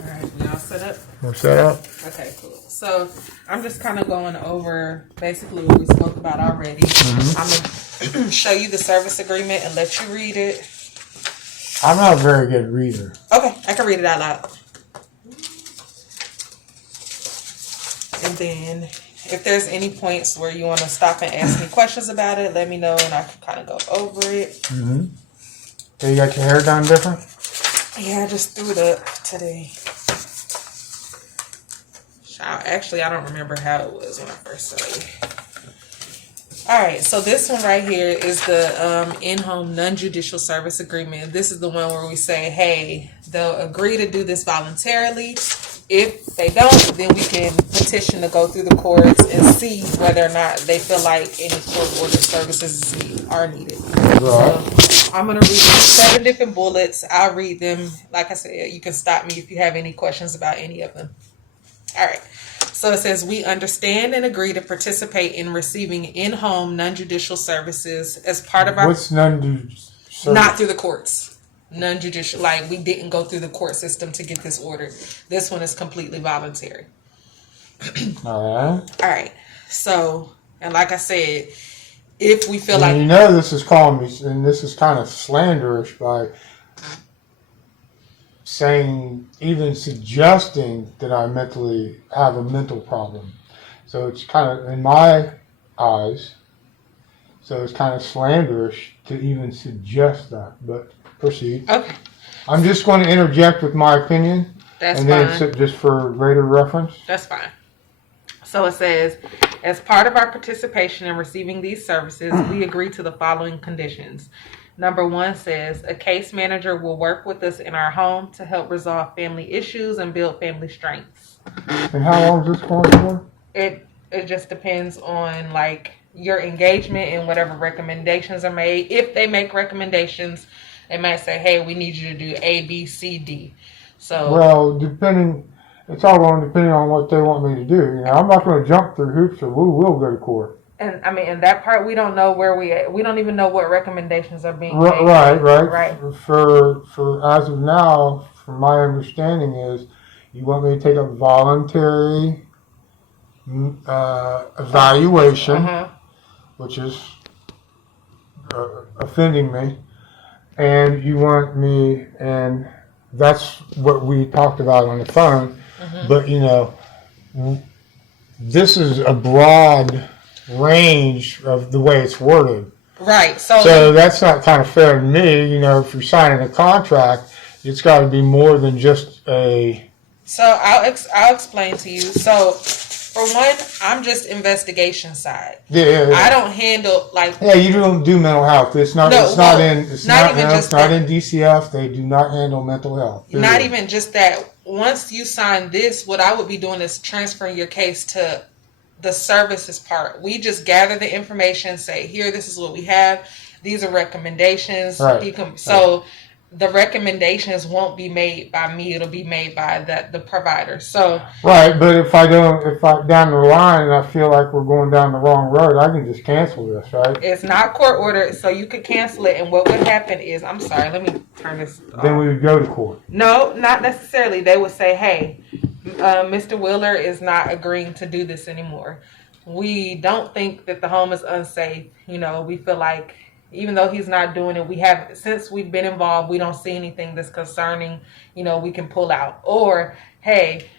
All right, y'all set up? We're set up. Okay, cool. So I'm just kind of going over basically what we spoke about already. I'm going to show you the service agreement and let you read it. I'm not a very good reader. Okay, I can read it out loud. And then if there's any points where you want to stop and ask me questions about it, let me know and I can kind of go over it. So you got your hair done different? Yeah, I just threw it up today. Actually, I don't remember how it was when I first saw it. Alright, so this one right here is the in-home non-judicial service agreement. This is the one where we say, hey, they'll agree to do this voluntarily. If they don't, then we can petition to go through the courts and see whether or not they feel like any court order services are needed. Right. So I'm going to read 7 different bullets. I'll read them. Like I said, you can stop me if you have any questions about any of them. All right. So it says, we understand and agree to participate in receiving in-home non-judicial services as part of our... What's non-judicial? Not through the courts. Non-judicial. Like, we didn't go through the court system to get this ordered. This one is completely voluntary. All right. So, and like I said, if we feel and like... this is calling me, and this is kind of slanderish by saying, even suggesting that I mentally have a mental problem. So it's kind of, in my eyes, so it's kind of slanderish to even suggest that, but proceed. Okay. I'm just going to interject with my opinion. That's and fine. then just for later reference. That's fine. So it says, as part of our participation in receiving these services, we agree to the following conditions. Number 1 says, a case manager will work with us in our home to help resolve family issues and build family strengths. And how long is this going for? It just depends on, like, your engagement and whatever recommendations are made. If they make recommendations, they might say, hey, we need you to do A, B, C, D. So, well, it's all going depending on what they want me to do. You know, I'm not going to jump through hoops, so we will go to court. And I mean, in that part, we don't know where we don't even know what recommendations are being made. Right. For as of now, from my understanding is, you want me to take a voluntary evaluation, which is offending me, and you want me, and that's what we talked about on the phone. But you know, this is a broad range of the way it's worded. Right. So that's not kind of fair to me. You know, if you're signing a contract, it's got to be more than just a... So I'll explain to you. So for one, I'm just investigation side. Yeah. I don't handle like... Yeah, you don't do mental health. It's not in DCF. They do not handle mental health. Period. Not even just that. Once you sign this, what I would be doing is transferring your case to the services part. We just gather the information, say, here, this is what we have. These are recommendations. Right. So the recommendations won't be made by me. It'll be made by the provider. So right, but if I down the line and I feel like we're going down the wrong road, I can just cancel this, right? It's not court ordered, so you could cancel it. And what would happen is, I'm sorry, let me turn this off. Then we would go to court. No, not necessarily. They would say, hey, Mr. Wheeler is not agreeing to do this anymore. We don't think that the home is unsafe. You know, we feel like even though he's not doing it, since we've been involved, we don't see anything that's concerning. You know, we can pull out. Or, hey,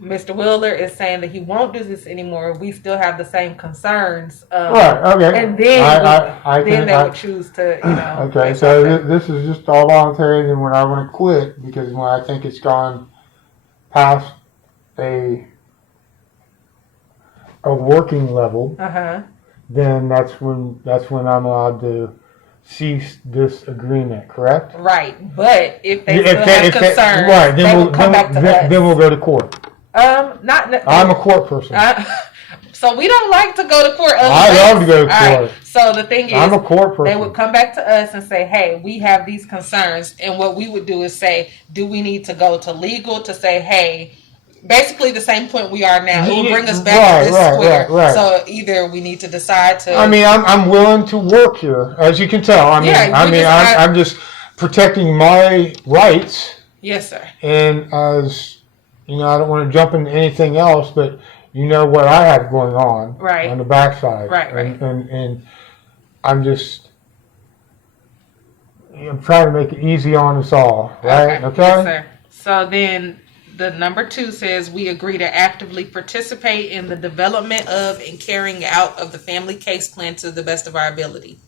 Mr. Wheeler is saying that he won't do this anymore. We still have the same concerns. Right, okay. And then they would choose to, you know. Okay, so this is just all voluntary, and when I want to quit, because when I think it's gone past a working level, then that's when I'm allowed to cease this agreement, correct? Right, but if they still have concerns, they will come back to us. Then we'll go to court. I'm a court person. So we don't like to go to court. I love to go to court. Right. So the thing is, I'm a court person. They would come back to us and say, hey, we have these concerns. And what we would do is say, do we need to go to legal to say, hey, basically the same point we are now. It will bring us back to this square. Right. So either we need to decide to... I mean, I'm willing to work here, as you can tell. I'm just protecting my rights. Yes, sir. And as I don't want to jump into anything else, but you know what I have going on Right. on the backside. Right. And I'm trying to make it easy on us all, right? Okay? Yes, sir. So then the number 2 says we agree to actively participate in the development of and carrying out of the family case plan to the best of our ability.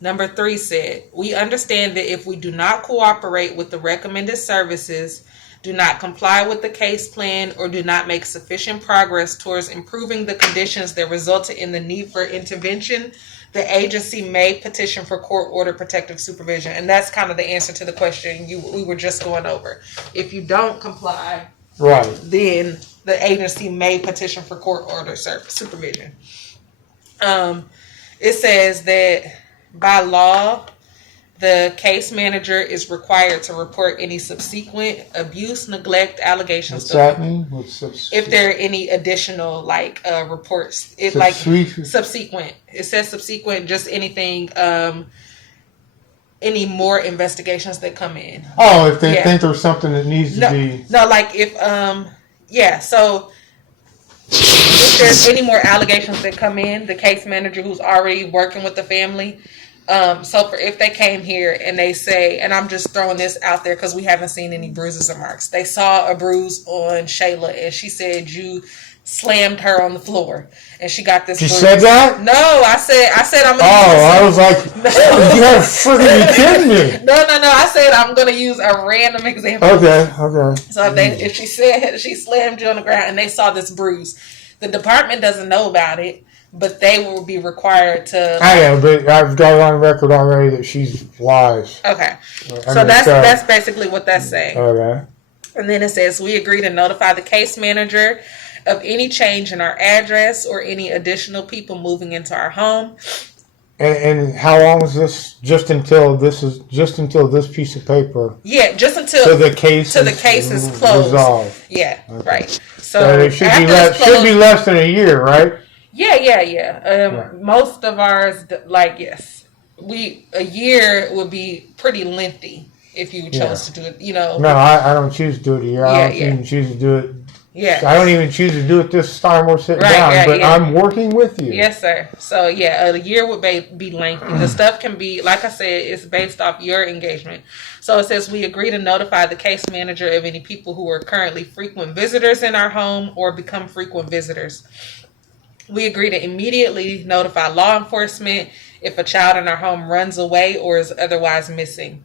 Number 3 said, we understand that if we do not cooperate with the recommended services, do not comply with the case plan, or do not make sufficient progress towards improving the conditions that resulted in the need for intervention, the agency may petition for court-ordered protective supervision. And that's kind of the answer to the question we were just going over. If you don't comply, right, then the agency may petition for court-ordered supervision. It says that by law, the case manager is required to report any subsequent abuse, neglect, allegations. What's that mean? If there are any additional reports, subsequent. It says subsequent, just anything, any more investigations that come in. Oh, if they think there's something that needs to be. No, like if so if there's any more allegations that come in, the case manager who's already working with the family. So if they came here and they say, and I'm just throwing this out there because we haven't seen any bruises or marks. They saw a bruise on Shayla and she said you slammed her on the floor and she got this bruise. She said that? No, I said I'm gonna I was like, you gotta freaking be kidding me. No. I said I'm gonna use a random example. Okay. So if she said she slammed you on the ground and they saw this bruise, the department doesn't know about it. But they will be required to. I know, but I've got on record already that she's lies. Okay, so that's basically what that's saying. Okay. And then it says we agree to notify the case manager of any change in our address or any additional people moving into our home. And how long is this? Just until this piece of paper. Yeah, just until the case is closed. Resolved. Yeah, okay. Right. So it should be less than a year, right? Yeah. Most of ours, yes, a year would be pretty lengthy if you chose to do it. No, I don't choose to do it a year. I don't even choose to do it. Yeah. I don't even choose to do it this time we're sitting down, but I'm working with you. Yes, sir. So, a year would be lengthy. The stuff can be, like I said, it's based off your engagement. So, it says we agree to notify the case manager of any people who are currently frequent visitors in our home or become frequent visitors. We agree to immediately notify law enforcement if a child in our home runs away or is otherwise missing.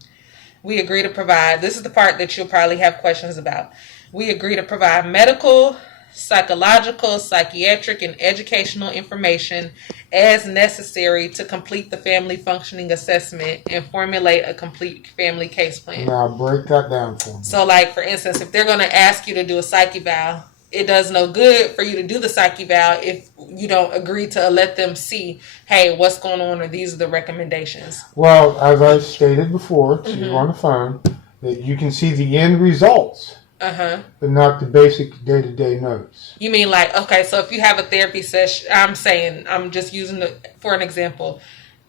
We agree to provide, this is the part that you'll probably have questions about. We agree to provide medical, psychological, psychiatric, and educational information as necessary to complete the family functioning assessment and formulate a complete family case plan. Now break that down for me. So, for instance, if they're going to ask you to do a psych eval, it does no good for you to do the psych eval if you don't agree to let them see, hey, what's going on, or these are the recommendations. Well, as I stated before to you on the phone, that you can see the end results, but not the basic day-to-day notes. You mean so if you have a therapy session, I'm just using it for an example.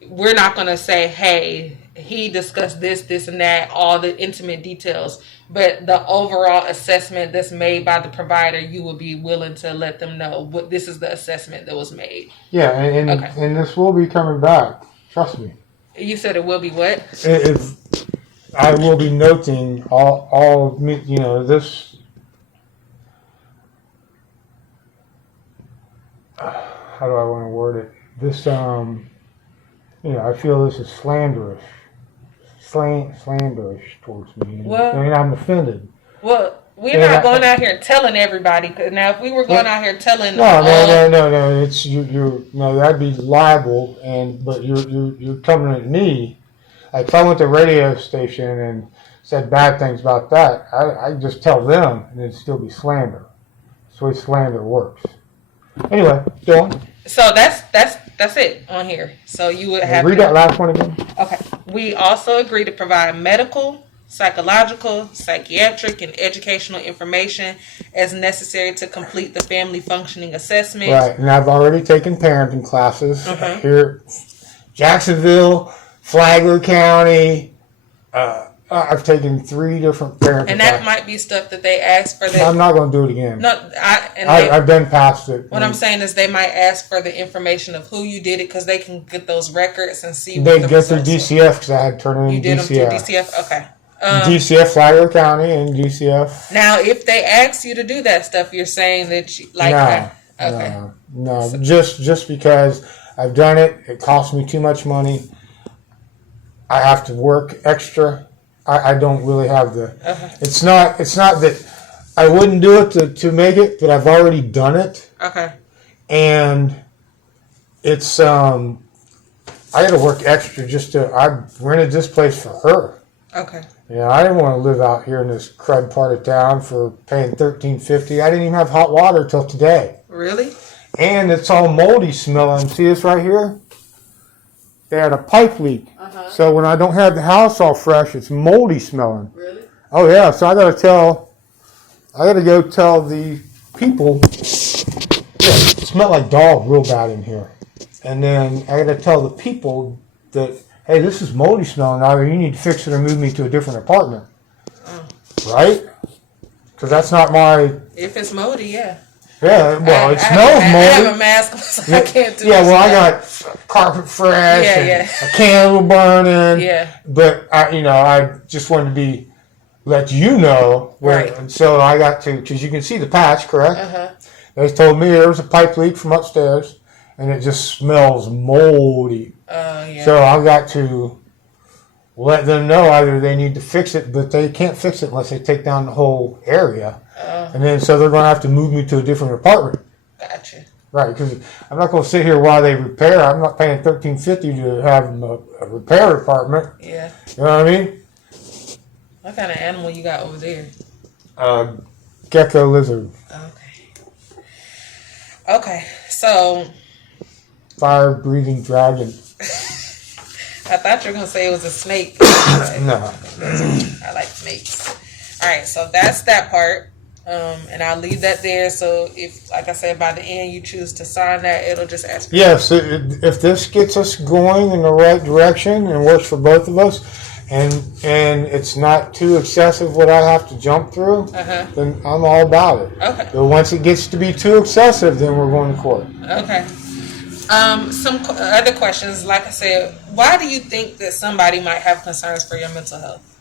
We're not going to say, hey, he discussed this, and that, all the intimate details. But the overall assessment that's made by the provider, you will be willing to let them know what this is the assessment that was made. Yeah, and this will be coming back. Trust me. You said it will be what? I will be noting all this. How do I want to word it? This I feel this is slanderous towards me. Well, I'm offended. Well, we're not going out here telling everybody. Cause now, if we were going out here telling, no, it's that'd be libel. But you're coming at me. Like if I went to a radio station and said bad things about that, I just tell them, and it'd still be slander. That's the way slander works. Anyway, go on. So that's it on here. So you would have read that last one again. Okay. We also agree to provide medical, psychological, psychiatric, and educational information as necessary to complete the family functioning assessment. Right, and I've already taken parenting classes here, Jacksonville, Flagler County, I've taken 3 different therapy And that classes. might be stuff that they ask for. I'm not going to do it again. No, I've been past it. What I'm saying is they might ask for the information of who you did it because they can get those records and see. They what the get their results DCF because I had to turn in You did DCF. them through DCF? Okay. DCF Flagler County and DCF. Now, if they ask you to do that stuff, you're saying that you, like, no, just because I've done it, it costs me too much money. I have to work extra. I don't really have the. It's not that I wouldn't do it to make it, but I've already done it. Okay. And it's I got to work extra just to. I rented this place for her. Okay. Yeah, I didn't want to live out here in this crud part of town for paying $13.50. I didn't even have hot water till today. Really? And it's all moldy smelling. See this right here? They had a pipe leak. So when I don't have the house all fresh, it's moldy smelling. Really? Oh yeah. So I got to go tell the people. Yeah, it smelled like dog real bad in here. And then I got to tell the people that, hey, this is moldy smelling. Either you need to fix it or move me to a different apartment. Right? Because that's not my. If it's moldy, yeah. Yeah, well, it smells moldy. I have a mask, so I can't do Yeah, this well, I stuff. got carpet fresh Yeah, and a candle burning. Yeah. But I just wanted to let you know where. Right. So I got to, because you can see the patch, correct? Uh-huh. They told me there was a pipe leak from upstairs, and it just smells moldy. Oh, yeah. So I got to let them know either they need to fix it, but they can't fix it unless they take down the whole area. And then so they're going to have to move me to a different apartment. Gotcha. Right, because I'm not going to sit here while they repair. I'm not paying $13.50 to have a repair department. Yeah. You know what I mean? What kind of animal you got over there? Gecko lizard. Okay. Okay, so. Fire-breathing dragon. I thought you were going to say it was a snake. No. I like snakes. All right, so that's that part. And I'll leave that there. So if, like I said, by the end you choose to sign that, it'll just ask for Yes, if this gets us going in the right direction and works for both of us, and it's not too excessive what I have to jump through, then I'm all about it. Okay. But once it gets to be too excessive, then we're going to court. Okay. Some other questions. Like I said, why do you think that somebody might have concerns for your mental health?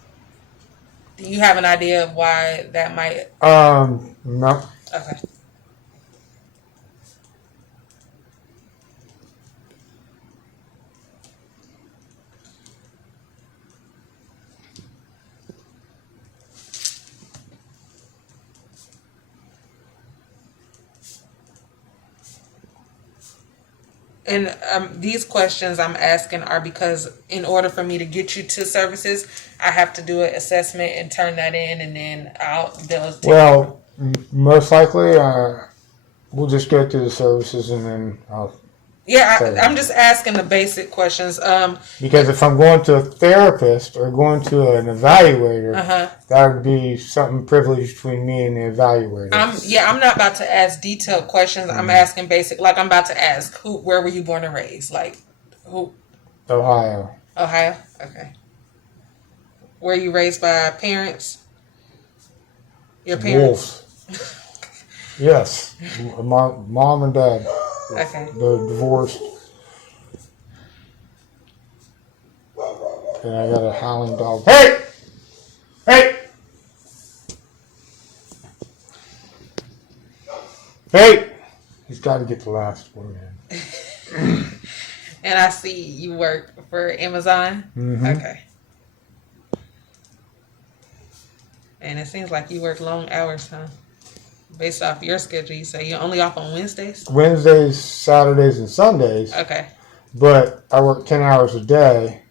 Do you have an idea of why that might? No. Okay. And these questions I'm asking are because in order for me to get you to services, I have to do an assessment and turn that in, and then Well, most likely, we'll just go through the services and then I'll. Yeah, I'm just asking the basic questions. Because if I'm going to a therapist or going to an evaluator, that would be something privileged between me and the evaluator. I'm not about to ask detailed questions. I'm asking basic, like I'm about to ask, where were you born and raised? Like, who? Ohio. Ohio? Okay. Were you raised by parents? Your parents? Wolves. Yes. My mom and dad. Okay. They're divorced. And I got a howling dog. Hey! Hey! Hey! He's got to get the last one in. And I see you work for Amazon? Mm-hmm. Okay. And it seems like you work long hours, huh? Based off your schedule, you say you're only off on Wednesdays? Wednesdays, Saturdays, and Sundays. Okay. But I work 10 hours a day.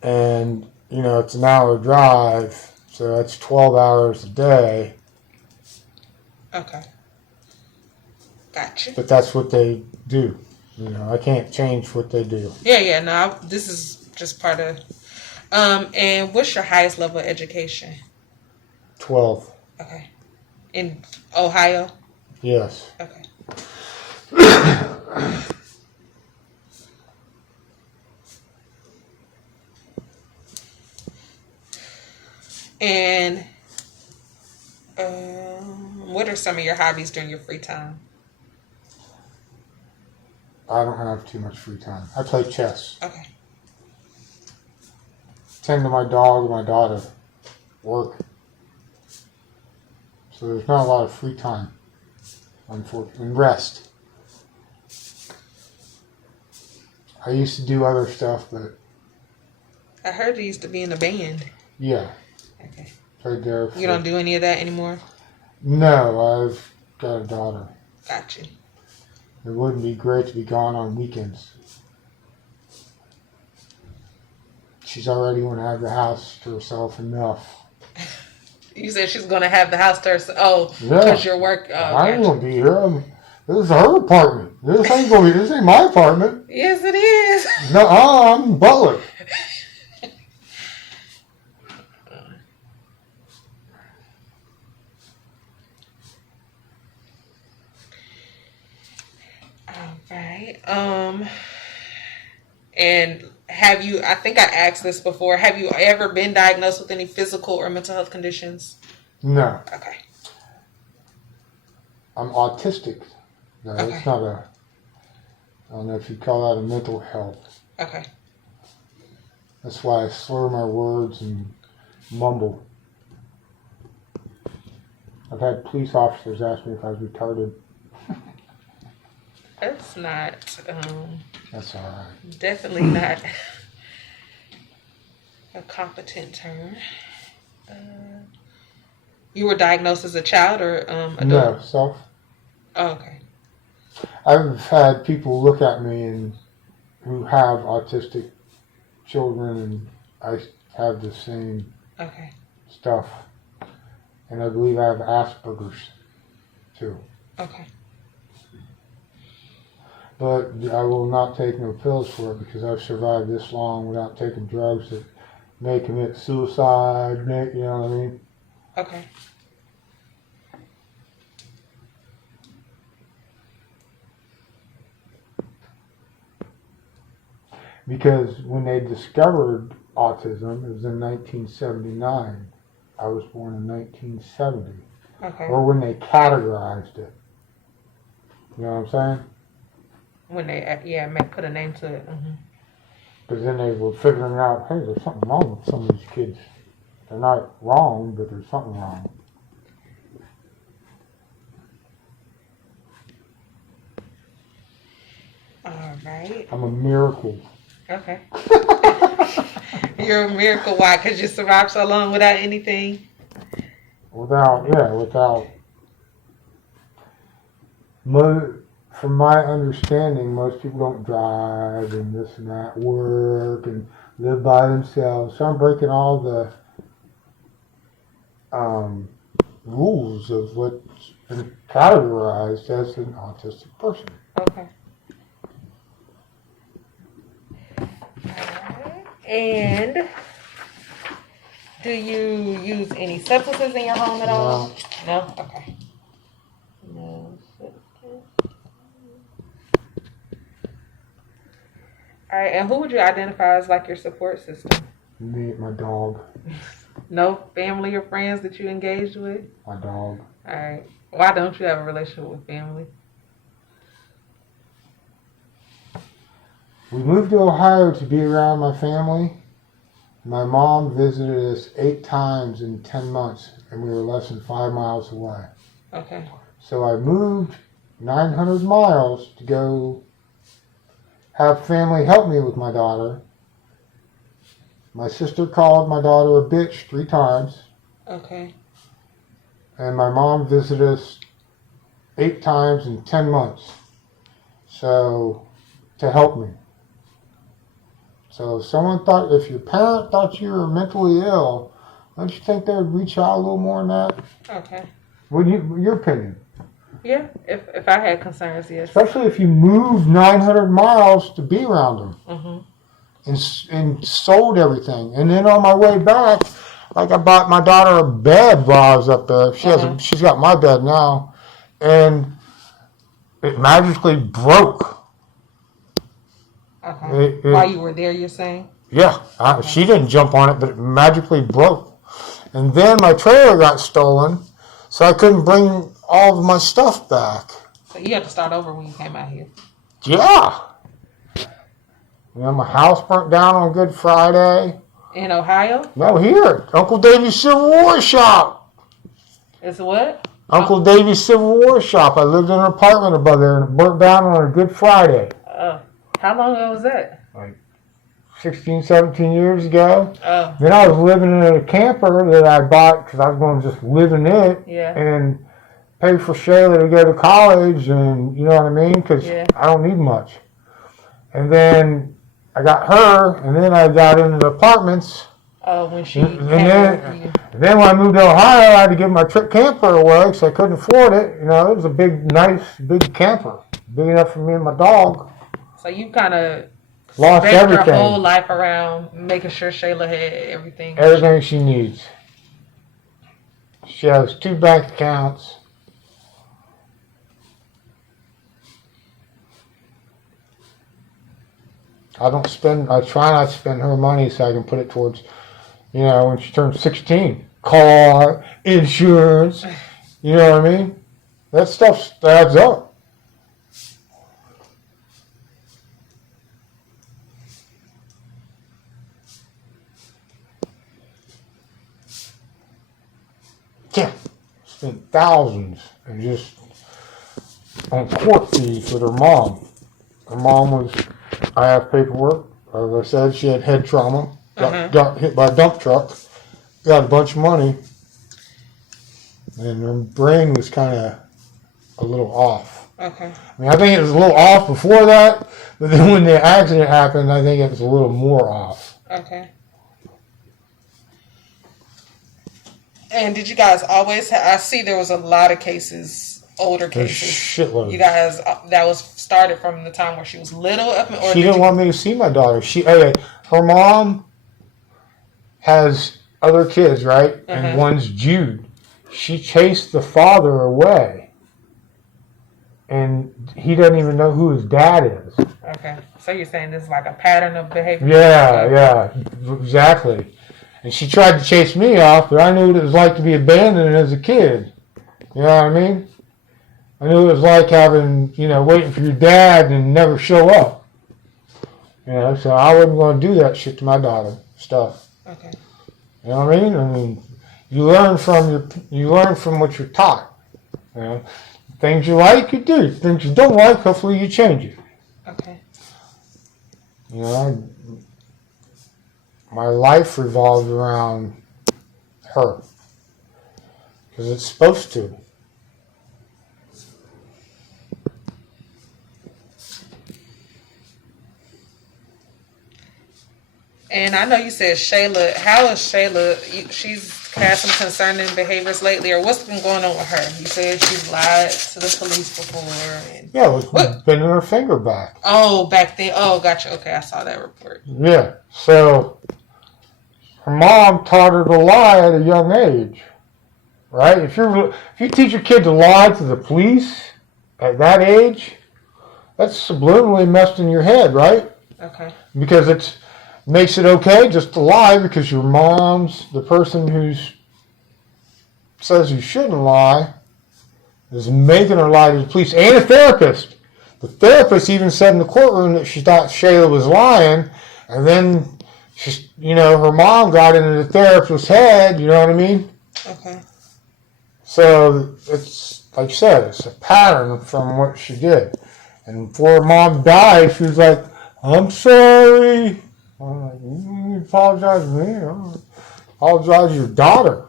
And, it's an hour drive. So that's 12 hours a day. Okay. Gotcha. But that's what they do. I can't change what they do. Yeah. No, this is just part of. And what's your highest level of education? 12. Okay. In Ohio? Yes. Okay. And what are some of your hobbies during your free time? I don't have too much free time. I play chess. Okay. Tend to my dog and my daughter. Work. So there's not a lot of free time, unfortunately. And rest. I used to do other stuff, but... I heard you used to be in a band. Yeah. Okay. Played there. You don't do any of that anymore? No, I've got a daughter. Got you. It wouldn't be great to be gone on weekends. She's already going to have the house to herself enough. You said she's going to have the house to herself. Oh, Yeah. because your work. Oh, I ain't going to be here. This is her apartment. This ain't my apartment. Yes, it is. No, I'm Butler. Right. And have you, I think I asked this before, have you ever been diagnosed with any physical or mental health conditions? No. Okay. I'm autistic. No, Okay. it's not I don't know if you call that a mental health. Okay. That's why I slur my words and mumble. I've had police officers ask me if I was retarded. That's not, That's all right. definitely not a competent term. You were diagnosed as a child or adult? No, self. Oh, okay. I've had people look at me and who have autistic children, and I have the same Okay. stuff. And I believe I have Asperger's too. Okay. But I will not take no pills for it because I've survived this long without taking drugs that may commit suicide, you know what I mean? Okay. Because when they discovered autism, it was in 1979. I was born in 1970. Okay. Or when they categorized it. You know what I'm saying? When they, put a name to it. Mm-hmm. Because then they were figuring out, hey, there's something wrong with some of these kids. They're not wrong, but there's something wrong. All right. I'm a miracle. Okay. You're a miracle. Why? Because you survived so long without anything? Without. From my understanding, most people don't drive and this and that, work and live by themselves. So I'm breaking all the rules of what's been categorized as an autistic person. Okay. And do you use any substances in your home at all? No? Okay. No substance. All right, and who would you identify as like your support system? Me, my dog. No family or friends that you engaged with? My dog. All right. Why don't you have a relationship with family? We moved to Ohio to be around my family. My mom visited us 8 times in 10 months, and we were less than 5 miles away. Okay. So I moved 900 miles to go have family help me with my daughter. My sister called my daughter a bitch 3 times. Okay. And my mom visited us 8 times in 10 months. So, to help me. So if your parent thought you were mentally ill, don't you think they would reach out a little more than that? Okay. Your opinion? Yeah, if I had concerns, yes. Especially if you moved 900 miles to be around them. Mm-hmm. And sold everything. And then on my way back, like I bought my daughter a bed while I was up there. She's got my bed now. And it magically broke. Okay. While you were there, you're saying? Yeah. She didn't jump on it, but it magically broke. And then my trailer got stolen, so I couldn't bring all of my stuff back. So you had to start over when you came out here. Yeah. My house burnt down on Good Friday. In Ohio? No, here. Uncle Davy's Civil War Shop. It's what? Uncle Davy's Civil War Shop. I lived in an apartment above there, and it burnt down on a Good Friday. Oh. How long ago was that? Like 16, 17 years ago. Oh. Then I was living in a camper that I bought because I was going to just live in it. Yeah. And pay for Shayla to go to college, and you know what I mean? Because I don't need much. And then I got her, and then I got into the apartments. Oh, when she and then when I moved to Ohio, I had to give my trip camper away because I couldn't afford it. It was a big, nice, big camper. Big enough for me and my dog. So you kind of lost everything. Your whole life around making sure Shayla had everything. Everything she needs. She has 2 bank accounts. I try not to spend her money so I can put it towards, when she turns 16. Car, insurance, you know what I mean? That stuff adds up. Yeah, spent thousands and just on court fees with her mom. Her mom I have paperwork. As I said, she had head trauma. Got hit by a dump truck. Got a bunch of money. And her brain was kind of a little off. Okay. I mean, I think it was a little off before that, but then when the accident happened, I think it was a little more off. Okay. And did you guys always I see there was a lot of cases, older cases. Shitloads. You guys, that was started from the time where she was little up? Or she didn't want me to see my daughter. Her mom has other kids, right? And one's Jude. She chased the father away. And he doesn't even know who his dad is. Okay. So you're saying this is like a pattern of behavior? Yeah, exactly. And she tried to chase me off, but I knew what it was like to be abandoned as a kid. You know what I mean? I knew it was like having, waiting for your dad and never show up. So I wasn't going to do that shit to my daughter. Stuff. Okay. You know what I mean? I mean, you learn from what you're taught. Things you like, you do. Things you don't like, hopefully you change it. Okay. My life revolves around her. Because it's supposed to. And I know you said Shayla. How is Shayla? She's had some concerning behaviors lately, or what's been going on with her? You said she's lied to the police before. Bending her finger back. Oh, back then. Oh, gotcha. Okay, I saw that report. Yeah. So her mom taught her to lie at a young age, right? If you teach your kid to lie to the police at that age, that's subliminally messed in your head, right? Okay. Because it makes it okay just to lie because your mom's the person who says you shouldn't lie is making her lie to the police and a therapist. The therapist even said in the courtroom that she thought Shayla was lying, and then her mom got into the therapist's head. You know what I mean? Okay. So it's like you said, it's a pattern from what she did. And before her mom died, she was like, "I'm sorry." I'm like, "You apologize to me? I apologize to your daughter."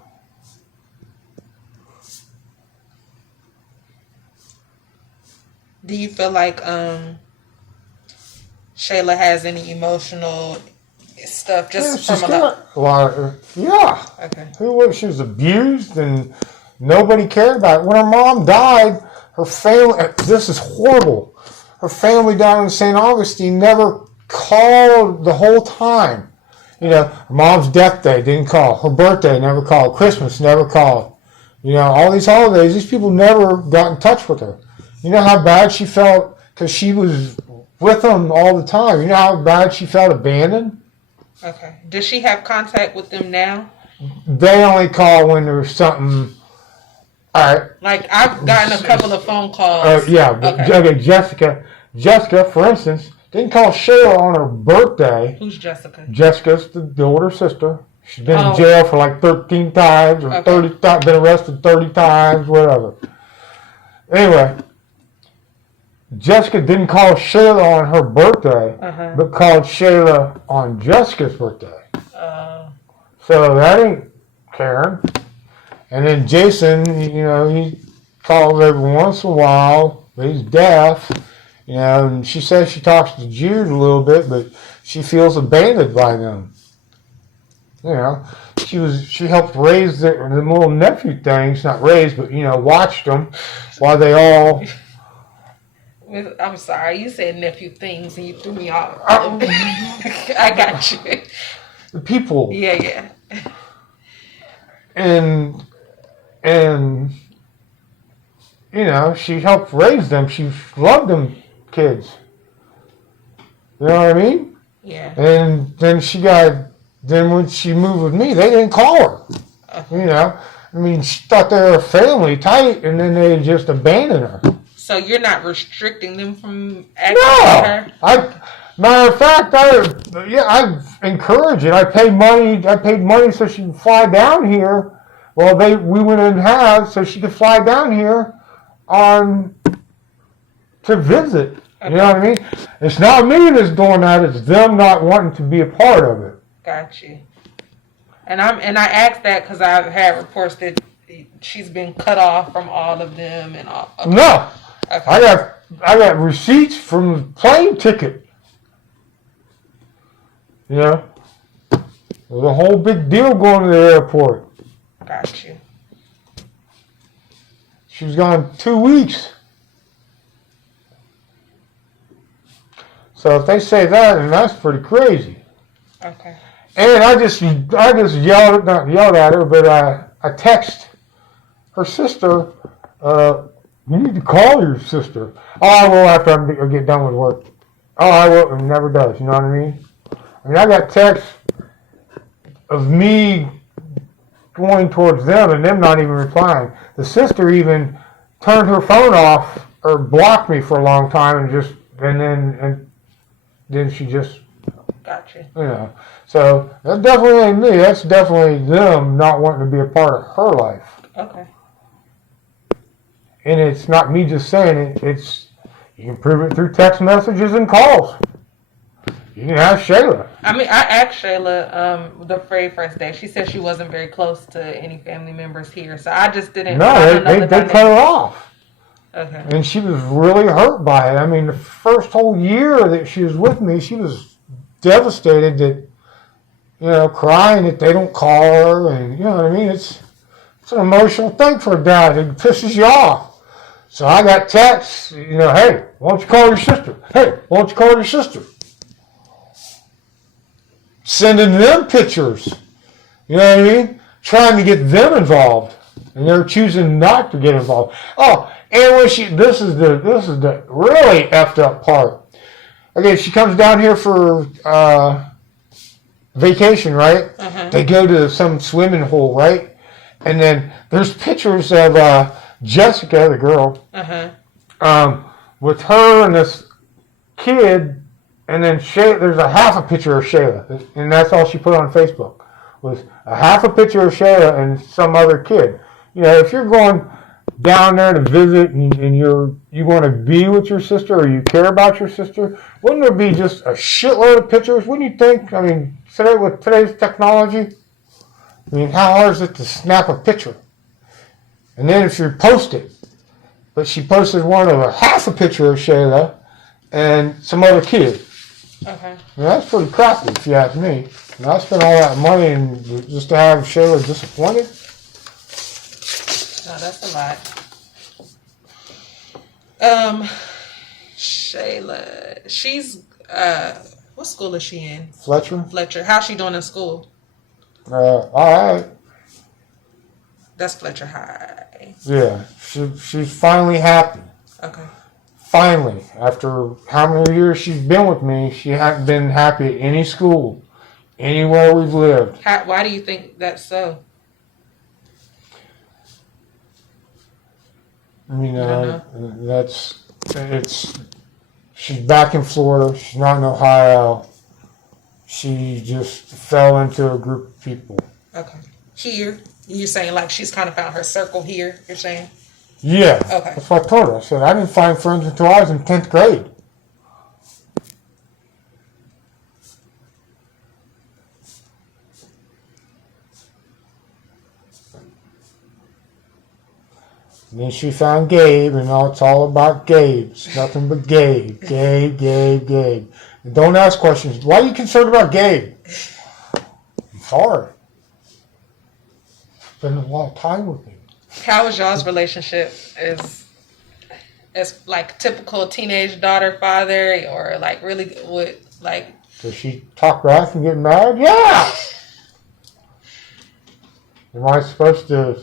Do you feel like Shayla has any emotional stuff from a lot of, yeah. Okay. She was abused and nobody cared about it. When her mom died, her family, this is horrible. Her family down in St. Augustine never called the whole time. Her mom's death day didn't call. Her birthday never called. Christmas never called. All these holidays, these people never got in touch with her. You know how bad she felt because she was with them all the time. You know how bad she felt abandoned? Okay. Does she have contact with them now? they only call when there's something. All right. Like, I've gotten a couple of phone calls. Yeah. Okay. Jessica, for instance, didn't call Shayla on her birthday. Who's Jessica? Jessica's the older sister. She's been in jail for like 13 times or 30 times, been arrested 30 times, whatever. Anyway, Jessica didn't call Shayla on her birthday, but called Shayla on Jessica's birthday. So that ain't Karen. And then Jason, he calls every once in a while, but he's deaf. And she says she talks to Jude a little bit, but she feels abandoned by them. She helped raise the little nephew things, not raised, but watched them while they all. I'm sorry, you said nephew things and you threw me off. I got you. The people. Yeah. And she helped raise them. She loved them kids. You know what I mean? Yeah. And then when she moved with me, they didn't call her. She thought they were family tight, and then they just abandoned her. So you're not restricting them from accessing her? Matter of fact, I encourage it. I paid money so she could fly down here. Well, we went in halves so she could fly down here to visit. Okay. You know what I mean? It's not me that's doing that. It's them not wanting to be a part of it. Got you. And I asked that because I've had reports that she's been cut off from all of them and all. Okay. No, okay. I got receipts from the plane ticket. There's a whole big deal going to the airport. Got you. She was gone 2 weeks. So if they say that, then that's pretty crazy. Okay. And I just not yelled at her, but I text her sister. You need to call your sister. Oh, I will after I get done with work. Oh, I will. It never does. You know what I mean? I got texts of me going towards them and them not even replying. The sister even turned her phone off or blocked me for a long time and then she just. Gotcha. So that definitely ain't me. That's definitely them not wanting to be a part of her life. Okay. And it's not me just saying it. It's you can prove it through text messages and calls. You can ask Shayla. I asked Shayla the very first day. She said she wasn't very close to any family members here, so I just didn't. No, they cut her off. Okay. And she was really hurt by it. I mean, the first whole year that she was with me, she was devastated that, crying that they don't call her, and you know what I mean. It's an emotional thing for a dad. It pisses you off. So I got texts, hey, why don't you call your sister? Hey, why don't you call your sister? Sending them pictures, you know what I mean? Trying to get them involved, and they're choosing not to get involved. Oh, and when this is the really effed up part. Okay, she comes down here for vacation, right? Uh-huh. They go to some swimming hole, right? And then there's pictures of Jessica, the girl, with her and this kid. And then there's a half a picture of Shayla, and that's all she put on Facebook, was a half a picture of Shayla and some other kid. If you're going down there to visit and you want to be with your sister or you care about your sister, wouldn't there be just a shitload of pictures? Wouldn't you think? I mean, today with today's technology, how hard is it to snap a picture? And then if you post it, but she posted one of a half a picture of Shayla and some other kid. Okay. That's pretty crappy, if you ask me. I spent all that money and just to have Shayla disappointed. No, that's a lot. Shayla, she's what school is she in? Fletcher. How's she doing in school? All right. That's Fletcher High. Yeah, she's finally happy. Okay. Finally, after how many years she's been with me, she hasn't been happy at any school. Anywhere we've lived. Why do you think that's so? You know, she's back in Florida. She's not in Ohio. She just fell into a group of people. Okay. Here, you're saying like she's kind of found her circle here, you're saying? Yeah. Okay. That's what I told her. I said, I didn't find friends until I was in 10th grade. And then she found Gabe, and now it's all about Gabe. It's nothing but Gabe. Gabe. And don't ask questions. Why are you concerned about Gabe? It's hard. Spending a lot of time with him. How was y'all's relationship? As like typical teenage daughter father, or like really what like? Does she talk back and get mad? Yeah. Am I supposed to?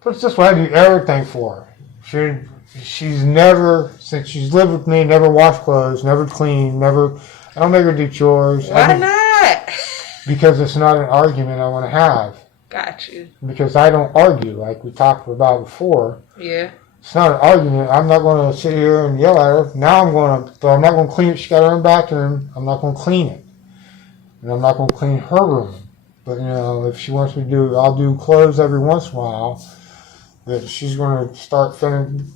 Put it this way, I do everything for her. She's never, since she's lived with me, never washed clothes, never cleaned, never. I don't make her do chores. Why not? Because it's not an argument I want to have. Got you. Because I don't argue, like we talked about before. Yeah. It's not an argument. I'm not going to sit here and yell at her. Now I'm not going to clean it. She got her own bathroom. I'm not going to clean it. And I'm not going to clean her room. But, you know, if she wants me to do it, I'll do clothes every once in a while. But she's going to start feeling.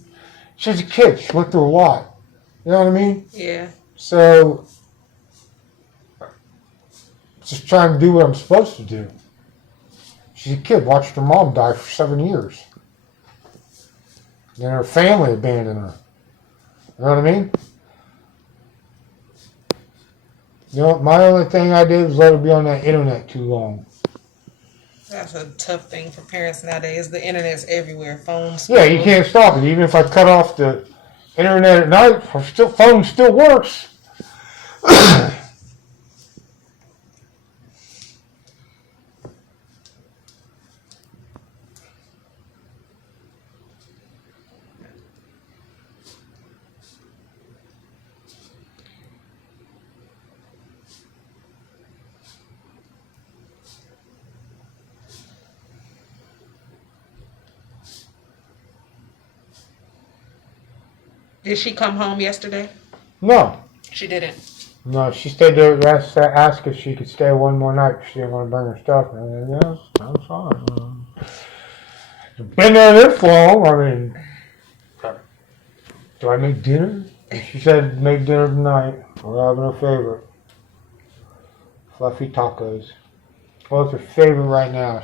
She's a kid. She went through a lot. You know what I mean? Yeah. So, just trying to do what I'm supposed to do. She's a kid. Watched her mom die for 7 years. Then her family abandoned her. You know what I mean? You know, my only thing I did was let her be on that internet too long. That's a tough thing for parents nowadays. The internet's everywhere. Phones. Yeah, you can't stop it. Even if I cut off the internet at night, her phone still works. Did she come home yesterday? No. She didn't. No, she stayed there. Asked if she could stay one more night because she didn't want to bring her stuff. And I said, yes, that's fine. Been there this long. I mean, do I make dinner? And she said, make dinner tonight. We're having her favorite. Fluffy tacos. Well, it's her favorite right now.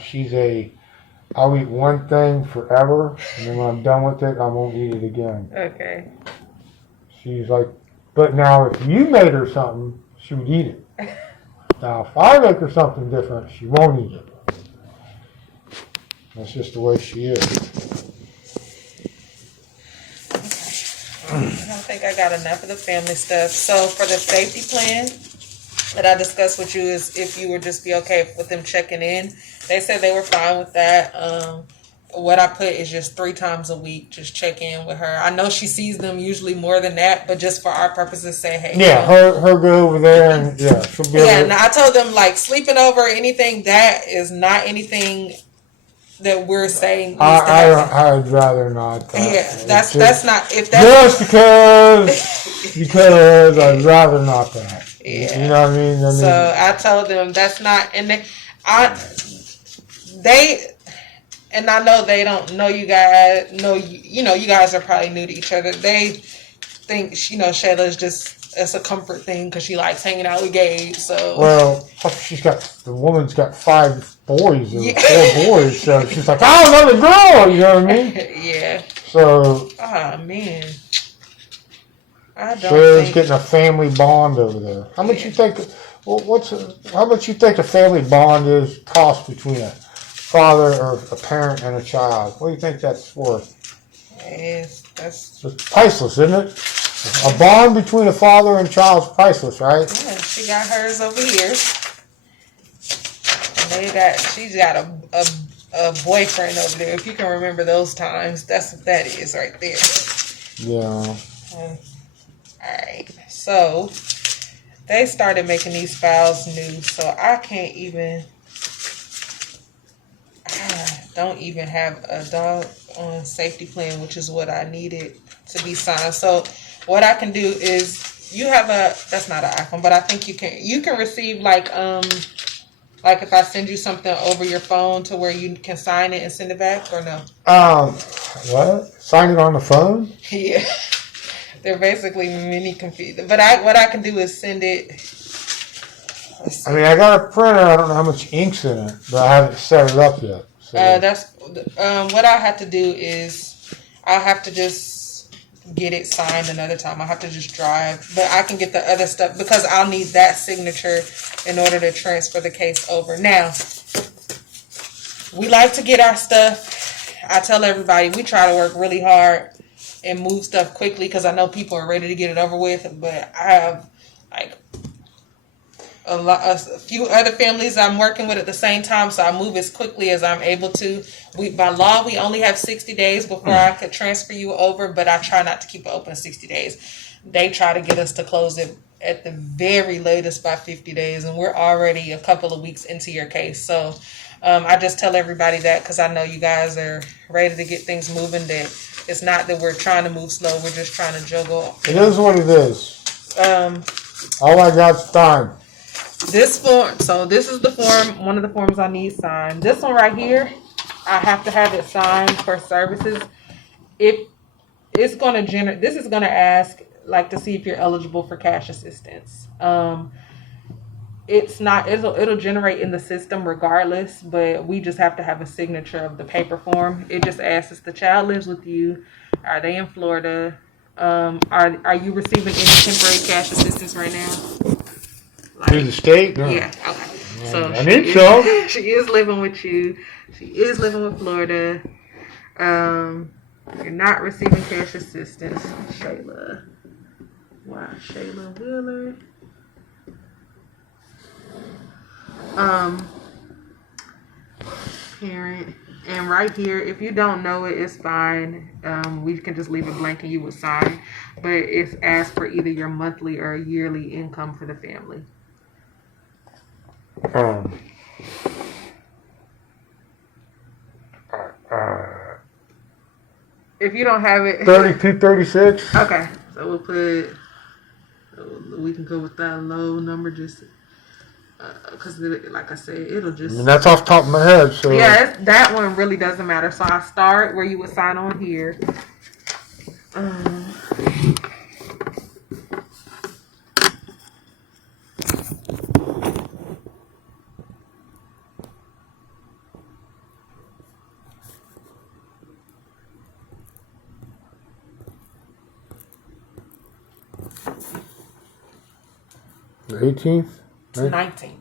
I'll eat one thing forever, and then when I'm done with it, I won't eat it again. Okay. She's like, but now if you made her something, she would eat it. Now if I make her something different, she won't eat it. That's just the way she is. Okay. I don't think I got enough of the family stuff. So for the safety plan that I discussed with you is if you would just be okay with them checking in. They said they were fine with that. What I put is just 3 times a week, just check in with her. I know she sees them usually more than that, but just for our purposes, say, hey. Yeah, her go over there and she'll be able to. And I told them like sleeping over or anything, that is not anything that we're saying needs to happen. I'd rather not. Yeah, that's not if that's just because I'd rather not that. Yeah. You know what I mean? So I told them that's not, and and I know they don't know you guys. You know, you guys are probably new to each other. They think Shayla is just it's a comfort thing because she likes hanging out with Gabe. So the woman's got 5 boys or 4 boys, so she's like, oh, another girl. You know what I mean? Yeah. So. Oh man. I don't Shayla's getting a family bond over there. How much you think? How much you think a family bond is cost between a father or a parent and a child? What do you think that's worth? It's priceless, isn't it? A bond between a father and child is priceless, right? Yeah, she got hers over here. And she's got a boyfriend over there. If you can remember those times, that's what that is right there. Yeah. Alright, so They started making these files new, so I can't even. I don't even have a dog on safety plan, which is what I needed to be signed. So what I can do is you have that's not an iPhone, but I think you can receive like if I send you something over your phone to where you can sign it and send it back, or no? What? Sign it on the phone? Yeah. They're basically mini computer. But what I can do is send it. I mean, I got a printer. I don't know how much ink's in it, but I haven't set it up yet. So. That's what I have to do is I'll have to just get it signed another time. I have to just drive, but I can get the other stuff because I'll need that signature in order to transfer the case over. Now, we like to get our stuff. I tell everybody we try to work really hard and move stuff quickly because I know people are ready to get it over with, but I have like a few other families I'm working with at the same time, so I move as quickly as I'm able to. By law, we only have 60 days before I could transfer you over, but I try not to keep it open 60 days. They try to get us to close it at the very latest by 50 days, and we're already a couple of weeks into your case. So I just tell everybody that because I know you guys are ready to get things moving, that it's not that we're trying to move slow, we're just trying to juggle. It is what it is. All I got's time. This form, so this is the form, one of the forms I need signed. This one right here, I have to have it signed for services. If it's going to generate, this is going to ask like to see if you're eligible for cash assistance. It's not, it'll generate in the system regardless, but we just have to have a signature of the paper form. It just asks if the child lives with you. Are they in Florida? Are you receiving any temporary cash assistance right now? Through the state? No. Yeah, okay. So I need so. She is living with you. She is living with Florida. You're not receiving cash assistance. Shayla. Wow, Shayla Wheeler. Parent. And right here, if you don't know it, it's fine. We can just leave it blank and you would sign. But it's asked for either your monthly or yearly income for the family. If you don't have it, 3236. Okay, so we'll put. We can go with that low number just because, like I said, it'll just. I mean, that's off the top of my head. So yeah, that one really doesn't matter. So I start where you would sign on here. 18th? 19th.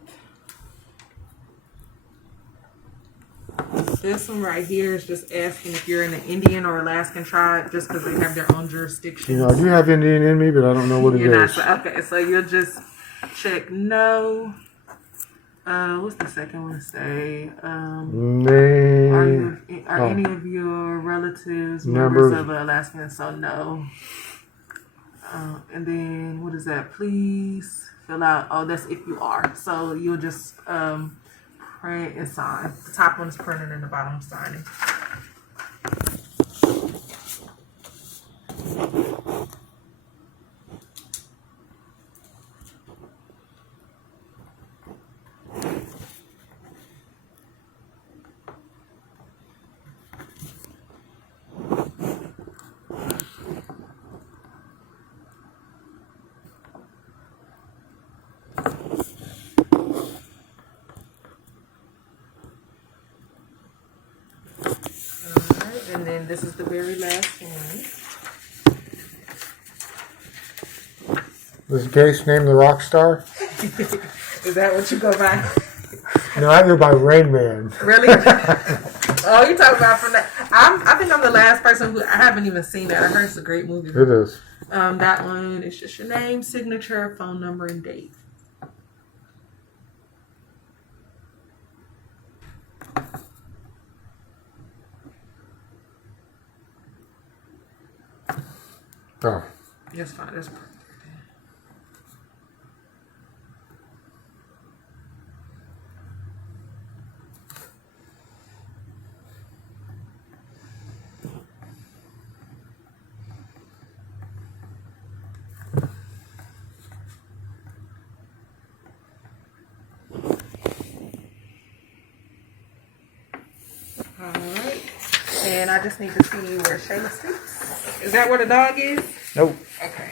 This one right here is just asking if you're in an Indian or Alaskan tribe, just because they have their own jurisdiction. You know, I do have Indian in me, but I don't know what it is. Okay, so you'll just check no. What's the second one say? Are any of your relatives members of Alaskan? So no. And then what is that? Please fill out. Oh, that's if you are. So you'll just print and sign. The top one's printing and the bottom signing. And then this is the very last one. Was the case named the Rockstar? Is that what you go by? No, I go by Rain Man. Really? Oh, you talking about from that? I think I'm the last person who I haven't even seen that. I heard it's a great movie. It is. That one is just your name, signature, phone number, and date. Oh. That's fine. That's perfect. then I just need to see where Shayla sleeps. Is that where the dog is? Nope. Okay.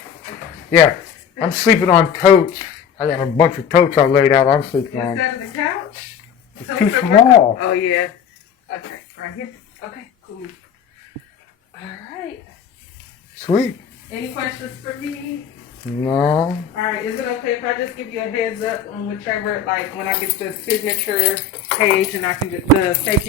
Yeah, I'm sleeping on totes. I got a bunch of totes I laid out. I'm sleeping on. Instead of the couch? It's too small. Oh, yeah. Okay, right here. Okay, cool. All right. Sweet. Any questions for me? No. All right, is it okay if I just give you a heads up on whichever, like when I get the signature page and I can get the safety